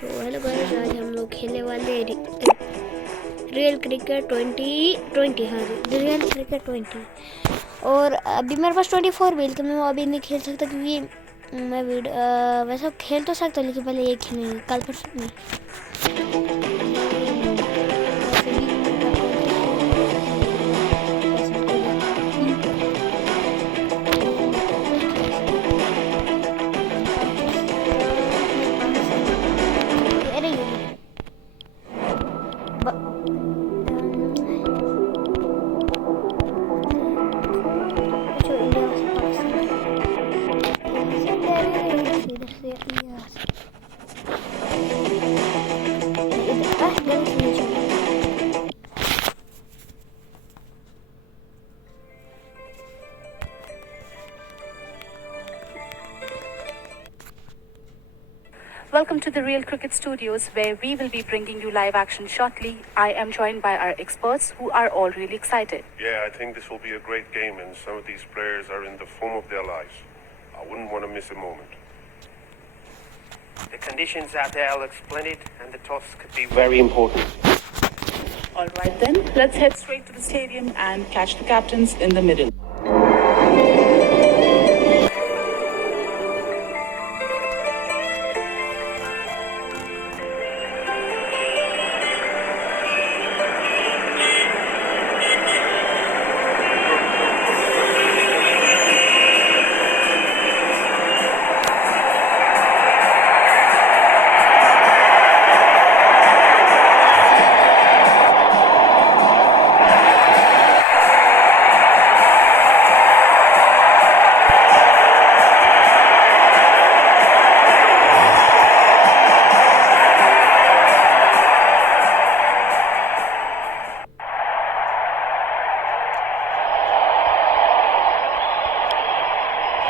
तो hello guys, आज हम लोग खेलने वाले रियल क्रिकेट 2020। हाँ जी, रियल क्रिकेट 20। और अभी मेरे पास 24 बिल, तो मैं वो अभी नहीं खेल सकता क्योंकि मैं वैसे खेल तो सकता हूँ, लेकिन पहले ये खेलेंगे कल परसों में। अरे इंडिया से Welcome to the Real Cricket Studios, where we will be bringing you live action shortly. I am joined by our experts who are all really excited. Yeah, I think this will be a great game, and some of these players are in the form of their lives. I wouldn't want to miss a moment. The conditions out there look splendid, and the toss could be very important. All right then, let's head straight to the stadium and catch the captains in the middle.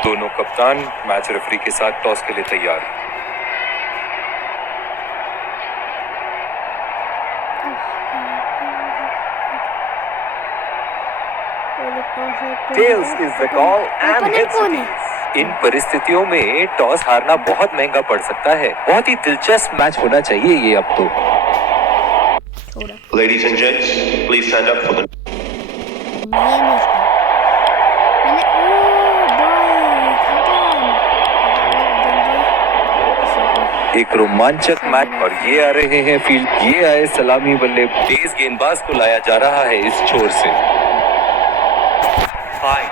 दोनों कप्तान match referee के साथ toss के लिए तैयार। Tails is the call and heads it is. इन परिस्थितियों में toss हारना बहुत महंगा पड़ सकता है। बहुत ही दिलचस्प मैच होना चाहिए ये अब तो। Ladies and gents, please stand up for the... एक रोमांचक मैच, और ये आ रहे हैं फील्ड, ये आए सलामी बल्ले। तेज गेंदबाज को लाया जा रहा है इस छोर से। 5,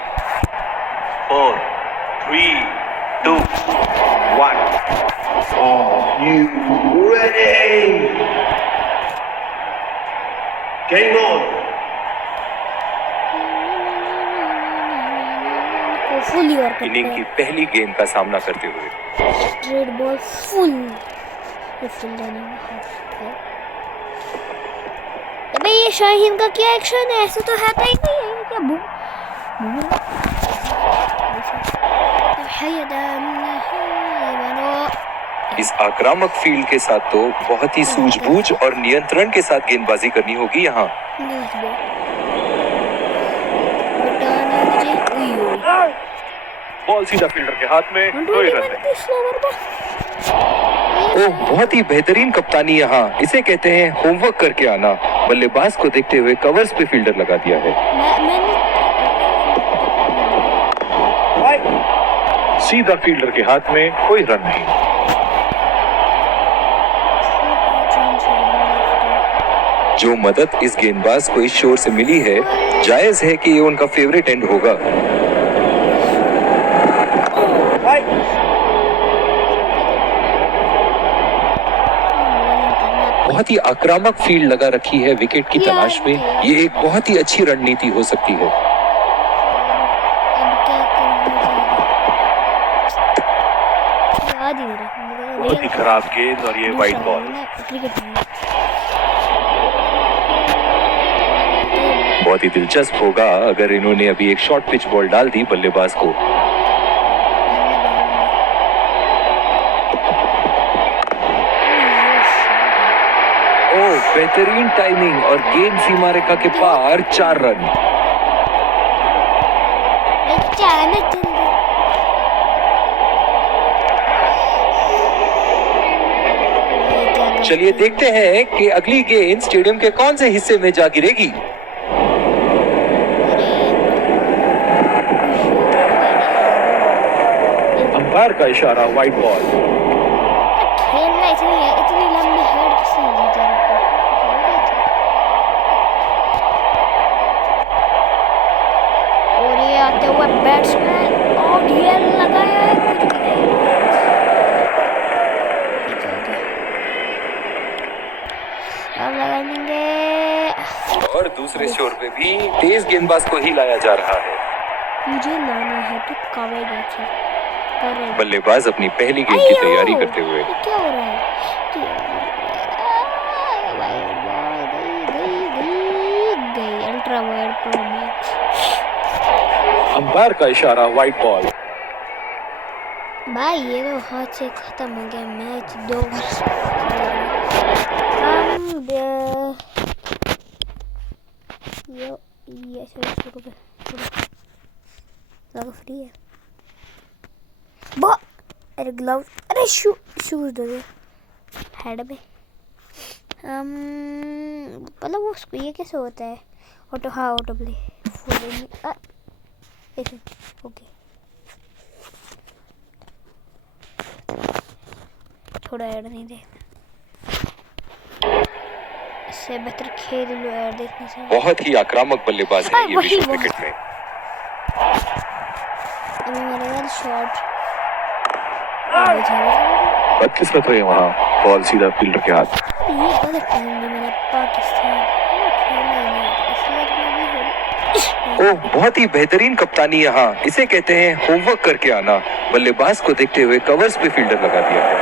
4, 3, 2, 1. Are you ready? Game on! Full over करते इनिंग की हैं। पहली गेंद का सामना करते हुए स्ट्रेट बॉल फुल। ये फुल जाने है। अबे ये शाहीन का क्या एक्शन है? ऐसे तो है ही नहीं है। क्या इस आक्रामक फील्ड के साथ तो बहुत ही सूझबूझ और नियंत्रण के साथ गेंदबाजी करनी होगी यहाँ। बॉल सीधा फील्डर के हाथ में, कोई रन नहीं। ओह, बहुत ही बेहतरीन कप्तानी यहाँ। इसे कहते हैं होमवर्क करके आना। बल्लेबाज को देखते हुए कवर्स पे फील्डर लगा दिया है। सीधा फील्डर के हाथ में, कोई रन नहीं। जो मदद इस गेंदबाज को इस शोर से मिली है, जायज है कि ये उनका फेवरेट एंड होगा। बहुत ही आक्रामक फील्ड लगा रखी है विकेट की तलाश में। ये एक बहुत ही अच्छी रणनीति हो सकती है। बहुत ही खराब गेंद, और ये वाइड बॉल। बहुत ही दिलचस्प होगा अगर इन्होंने अभी एक शॉर्ट पिच बॉल डाल दी बल्लेबाज को। ओह, बेहतरीन टाइमिंग, और गेंद सीमा रेखा के पार 4 रन। चलिए देखते हैं कि अगली गेंद स्टेडियम के कौन से हिस्से में जा गिरेगी। अंपायर का इशारा वाइड बॉल। खेलना इतनी लंबी हेड किसने दी तेरे को? और ये आते हुए बैट्समैन और ये लगाया है कुछ भी नहीं। अब लगा देंगे। और दूसरे छोर पे भी तेज गेंदबाज को ही लाया जा रहा है। मुझे लाना है तो कवेगा क्या? बल्लेबाज अपनी पहली गेंद की तैयारी करते हुए। क्या हो रहा है? गई ultra wide pro max. Umpire का इशारा वाइड बॉल। भाई ये तो हाथ से खत्म हो गया मैच 2 ओवर। ये शुरू पे फ्री है। अरे ग्लव्स, अरे शूज दो हेड में। मतलब वो ये कैसे होता है? ऑटो, हाँ ऑटो प्ले ओके। थोड़ा ऐड नहीं देखना, इससे बेहतर खेल लो ऐड देखने से। बहुत ही आक्रामक बल्लेबाज है ये विश्व क्रिकेट में। अभी मेरे यार शॉट बदकिस्मत रहे वहाँ, बॉल सीधा फील्डर के हाथ। ये गलत टाइम में मेरा पाकिस्तान ओह, बहुत ही बेहतरीन कप्तानी यहाँ। इसे कहते हैं होमवर्क करके आना। बल्लेबाज को देखते हुए कवर्स पे फील्डर लगा दिया है।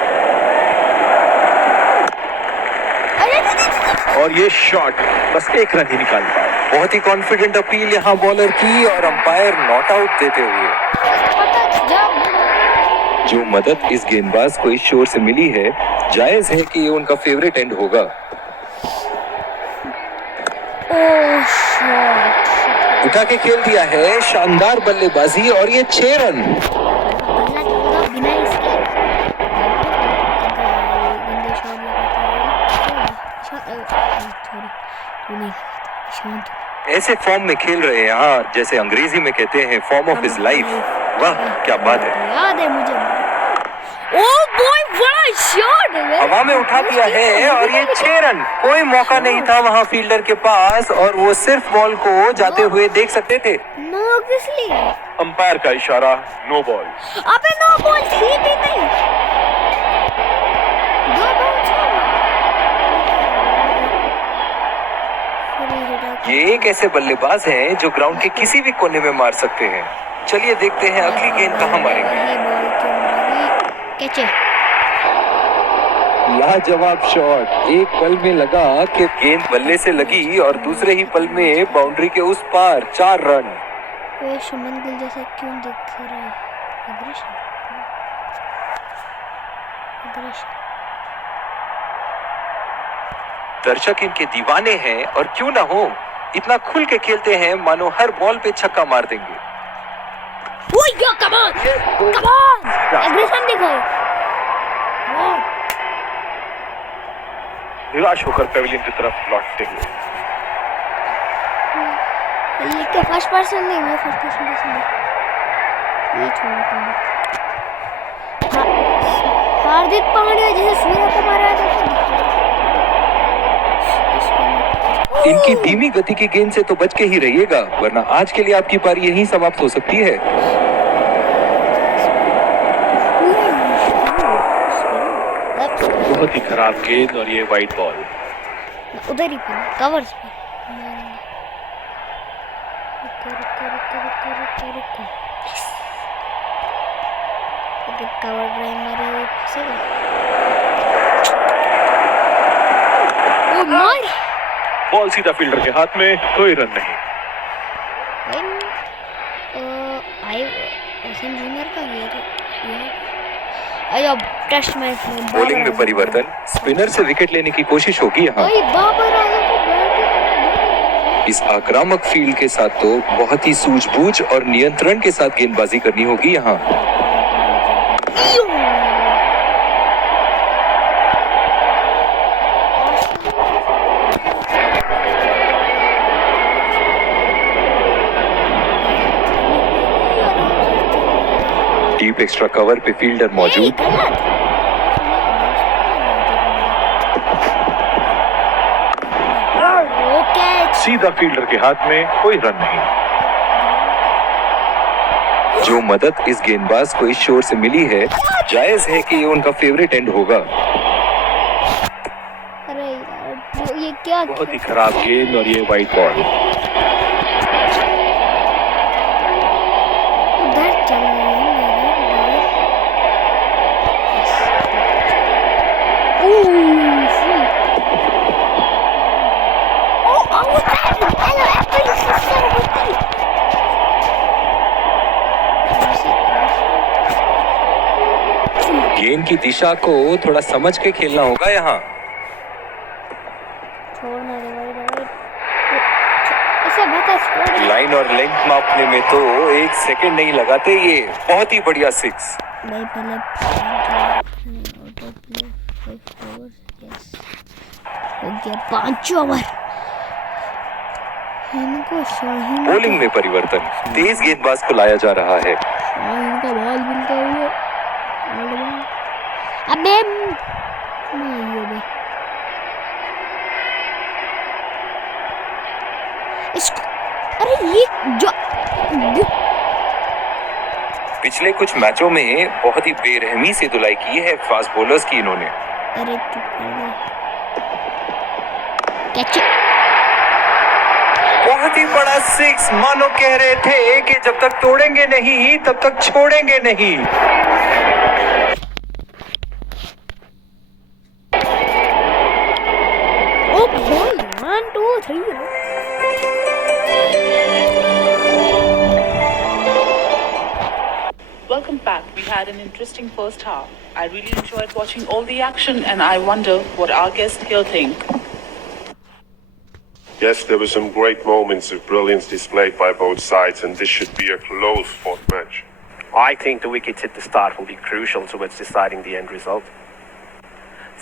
और ये शॉट बस एक रन ही निकाल पाए। बहुत ही कॉन्फिडेंट अपील यहाँ बॉलर की और अंपायर नॉट आउट देते हुए। जो मदद इस गेंदबाज को इस शोर से मिली है, जायज है कि ये उनका फेवरेट एंड होगा। उठा के खेल दिया है, शानदार बल्लेबाजी और ये 6 रन। ऐसे फॉर्म में खेल रहे हैं यहाँ, जैसे अंग्रेजी में कहते हैं फॉर्म ऑफ हिज लाइफ। वाह क्या बात है। याद है मुझे। ओह बॉय, बड़ा शॉट है। हवा में उठा दिया है और ये 6 रन। कोई मौका नहीं था वहाँ फील्डर के पास और वो सिर्फ बॉल को जाते हुए देख सकते थे। Know obviously. अंपायर का इशारा नो बॉल। अबे नो बॉल थी भी नहीं। दो बॉल ये एक ऐसे बल्लेबाज हैं जो ग्राउंड के किसी भी कोने में मार सकते हैं। चलिए देखते हैं अगली गेंद कहाँ मारेंगे। ये बॉल क्यों मारी? कैचे। लाजवाब शॉट। एक पल में लगा कि गेंद बल्ले से लगी और दूसरे ही पल में बाउंड्री के उस पार 4 रन। ये शुभमन गिल जैसा क्यों दिख रहा है? दर्शक इनके दीवाने हैं और क्यों ना हो, इतना खुल के खेलते हैं मानो हर बॉल पे छक्का मार देंगे। एग्रेशन दिखाओ। निराश होकर पेविलियन की तरफ लौटते हुए। लिख के फर्स्ट पर्सन नहीं, मैं फर्स्ट पर्सन ये छोड़ता हूँ। हार्दिक पांड्या जैसे सूर्य कुमार इनकी धीमी गति की गेंद से तो बच के ही रहिएगा, वरना आज के लिए आपकी पारी यहीं समाप्त हो सकती है। बहुत ही खराब गेंद और ये वाइड बॉल। उधर ही कवर्स पे। कवर ड्राइव मारी फंसेगा। ओ मार। बॉल सीधा फील्डर के हाथ में, कोई रन नहीं। जूनियर का ये अब टेस्ट मैच में बॉलिंग में परिवर्तन, स्पिनर से विकेट लेने की कोशिश होगी यहाँ। इस आक्रामक फील्ड के साथ तो बहुत ही सूझबूझ और नियंत्रण के साथ गेंदबाजी करनी होगी यहाँ। डीप एक्स्ट्रा कवर पे फील्डर मौजूद। सीधा फील्डर के हाथ में, कोई रन नहीं। जो मदद इस गेंदबाज को इस शोर से मिली है, जायज है कि ये उनका फेवरेट एंड होगा। अरे यार ये क्या बहुत ही खराब गेंद और ये वाइड बॉल। उधर चल रही है गेंद की दिशा को थोड़ा समझ के खेलना होगा यहाँ। छोड़ना रे ऐसे बता लाइन और लेंथ मापने में तो 1 सेकंड नहीं लगाते ये। बहुत ही बढ़िया 6। भाई पहले ऑटो प्ले 5 ओवर्स यस हो गया 5 ओवर। इनको शाहीन बॉलिंग में परिवर्तन, तेज गेंदबाज को लाया जा रहा है। शाहीन का बॉल मिलता हुआ अबे नहीं इसको अरे ये जो पिछले कुछ मैचों में बहुत ही बेरहमी से धुलाई की है फास्ट बॉलर्स की इन्होंने। अरे चुप कर दे कैच। बहुत ही बड़ा 6। मानो कह रहे थे कि जब तक तोड़ेंगे नहीं तब तक छोड़ेंगे नहीं। ओ ball 1 2 3 Welcome back. We had an interesting first half. I really enjoyed watching all the action and I wonder what our guests here think. Yes, there were some great moments of brilliance displayed by both sides, and this should be a close fought match. I think the wickets at the start will be crucial towards deciding the end result.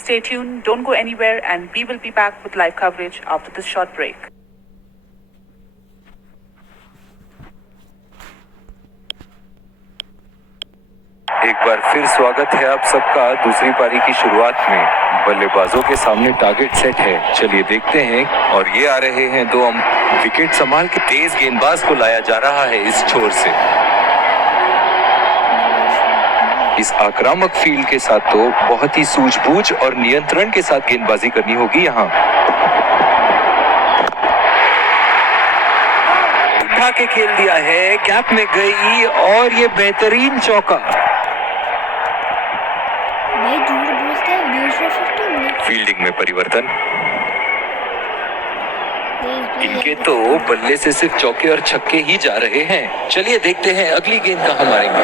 Stay tuned, don't go anywhere, and we will be back with live coverage after this short break. एक बार फिर स्वागत है आप सबका दूसरी पारी की शुरुआत में। बल्लेबाजों के सामने टारगेट सेट है, चलिए देखते हैं। और ये आ रहे हैं 2 विकेट संभाल के तेज गेंदबाज को लाया जा रहा है इस छोर से। इस आक्रामक फील्ड के साथ तो बहुत ही सूझबूझ और नियंत्रण के साथ गेंदबाजी करनी होगी यहाँ। उठा के खेल दिया है, गैप में गई और ये बेहतरीन चौका। भाई झूठ बोलते हैं दूसरा 15 फील्डिंग में परिवर्तन, इनके तो बल्ले से सिर्फ चौके और छक्के ही जा रहे हैं। चलिए देखते हैं अगली गेंद कहां मारेंगे।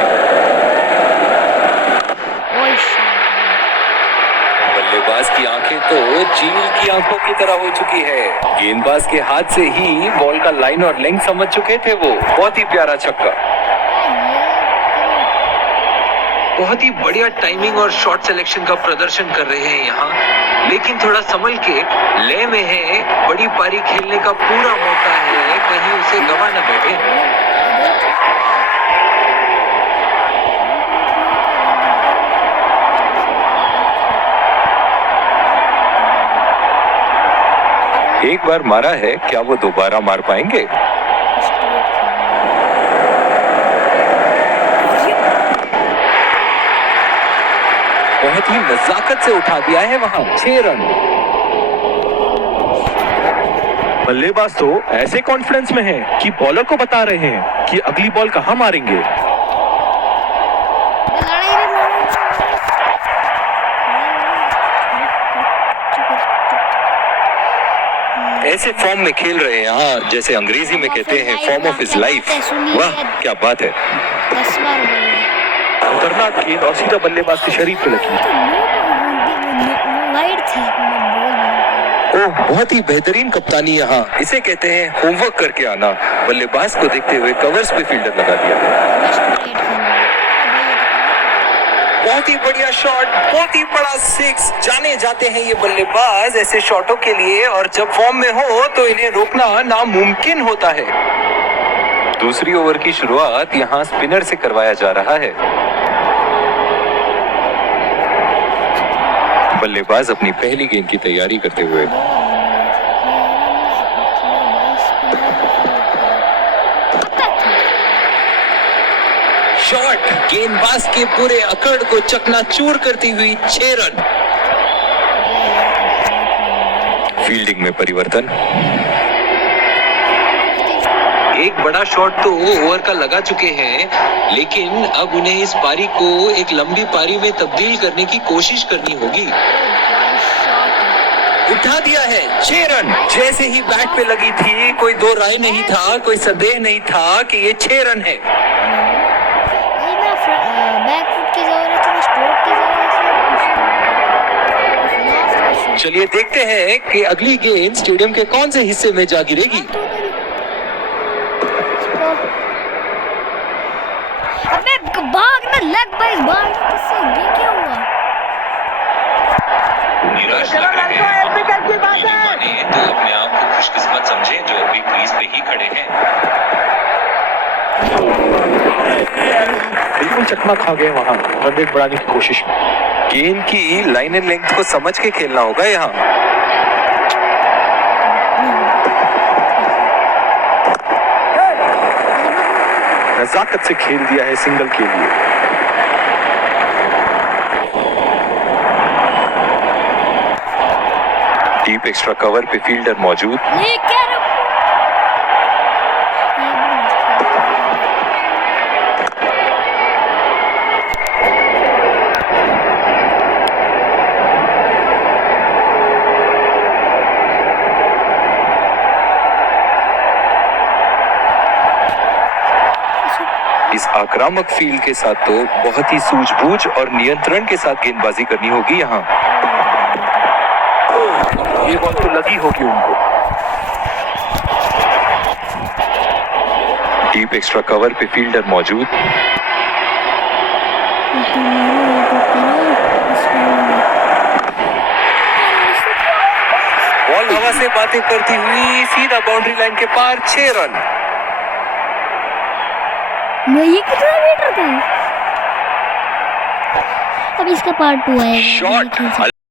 बल्लेबाज की आंखें तो चील की आंखों की तरह हो चुकी है। गेंदबाज के हाथ से ही बॉल का लाइन और लेंथ समझ चुके थे वो। बहुत ही प्यारा छक्का। बहुत ही बढ़िया टाइमिंग और शॉट सिलेक्शन का प्रदर्शन कर रहे हैं यहाँ, लेकिन थोड़ा संभल के ले में है। बड़ी पारी खेलने का पूरा मौका है, कहीं उसे गवा न बैठे। एक बार मारा है, क्या वो दोबारा मार पाएंगे? बहुत ही नजाकत से उठा दिया है वहां। 6 रन। बल्लेबाज तो ऐसे कॉन्फिडेंस में है कि बॉलर को बता रहे हैं कि अगली बॉल कहां मारेंगे। ऐसे फॉर्म में खेल रहे हैं यहाँ, जैसे अंग्रेजी में कहते हैं फॉर्म ऑफ हिज लाइफ। वाह क्या बात है। 10 बार खतरनाक गेंद और सीधा बल्लेबाज के शरीर पे लगी। वाइड थी ओह बहुत ही बेहतरीन कप्तानी यहाँ, इसे कहते हैं होमवर्क करके आना। बल्लेबाज को देखते हुए कवर्स पे फील्डर लगा दिया। बहुत ही बढ़िया शॉट, बहुत ही बड़ा 6। जाने जाते हैं ये बल्लेबाज ऐसे शॉटों के लिए, और जब फॉर्म में हो तो इन्हें रोकना नामुमकिन होता है। दूसरी ओवर की शुरुआत यहाँ स्पिनर से करवाया जा रहा है। बल्लेबाज अपनी पहली गेंद की तैयारी करते हुए। शॉट, गेंदबाज के पूरे अकड़ को चकनाचूर करती हुई 6 रन। फील्डिंग में परिवर्तन। एक बड़ा शॉट तो ओवर का लगा चुके हैं, लेकिन अब उन्हें इस पारी को एक लंबी पारी में तब्दील करने की कोशिश करनी होगी। उठा दिया है 6 रन। जैसे ही बैट पे लगी थी, कोई दो राय नहीं था, कोई संदेह नहीं था कि ये 6 रन है। बैकफुट की जरूरत है, स्ट्रोक की जरूरत है। चलिए देखते हैं कि अगली गेंद स्टेडियम के कौन से हिस्से में जा गिरेगी। अबे भाग ना, लग बाइस भाग, किससे ये क्या हुआ? निराश लग रहे हैं माने तो अपने आप को खुशकिस्मत समझें जो अभी क्रीज पे ही खड़े हैं। बिल्कुल चकमा खा गए वहां रन रेट बढ़ाने की कोशिश में। गेंद की लाइन एंड लेंथ को समझ के खेलना होगा यहाँ। नजाकत से खेल दिया है सिंगल के लिए। डीप एक्स्ट्रा कवर पे फील्डर मौजूद। ये क्या रहा? इस आक्रामक फील्ड के साथ तो बहुत ही सूझबूझ और नियंत्रण के साथ गेंदबाजी करनी होगी यहाँ। ये बॉल तो लगी होगी उनको। डीप एक्स्ट्रा कवर पे फील्डर मौजूद। बॉल हवा से बातें करती हुई सीधा बाउंड्री लाइन के पार 6 रन। ये कितना मीटर था? अब इसका पार्ट 2 आएगा। शॉट